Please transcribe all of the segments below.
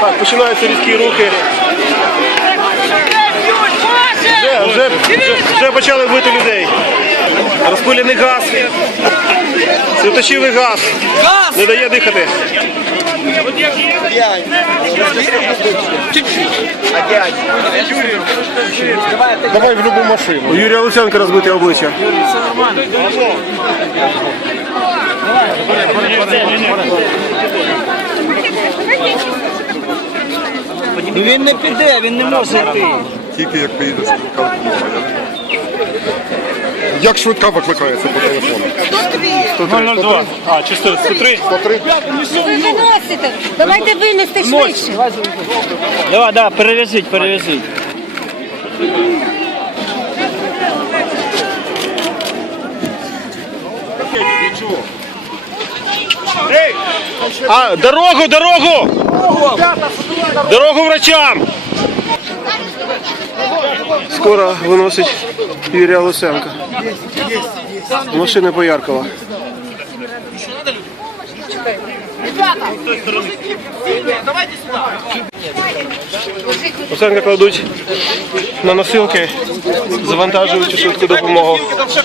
Так, починаються різкі рухи. Вже, вже, вже, вже почали бити людей. Розпилений газ. Світочивий газ. Не дає дихати. Давай в любую машину. У Юрія Луценка розбите обличчя. Ну він не піде, він не може йти. Тільки як поїде швидка. Як швидка викликається по телефону? 002. А, чи 103? 103? Ви виносите. Давайте винести швидше. Давай, да, перев'яжіть, перев'яжіть. А, дорогу, дорогу! Дорогу врачам! Скоро виносить Юрія Луценка. Машини Пояркова. Луценка кладуть на носилки, завантажують у швидку допомогу. Там ще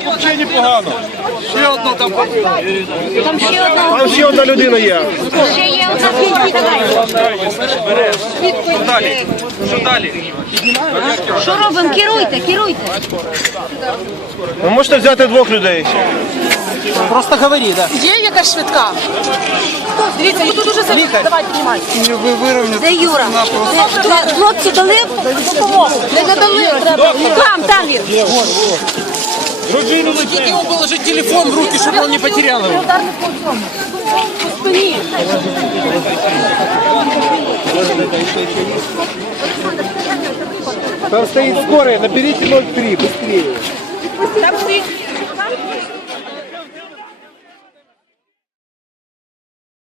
одна, Там ще одна людина є. ще є одна Що далі? Що робимо? Керуйте, керуйте. Ви можете взяти двох людей. Просто говори, да. Є якась швидка? Дивіться, і тут уже самі. Давай, піднімай. Де Юра? Де- де Хлопці дали допомогу. Не надали. Там, там він. Тільки йому положити телефон в руки, щоб він не потеряв його. Ударник по цьому. По спині. Там стоит скорая, наберите 03, быстрее. Там стоїть.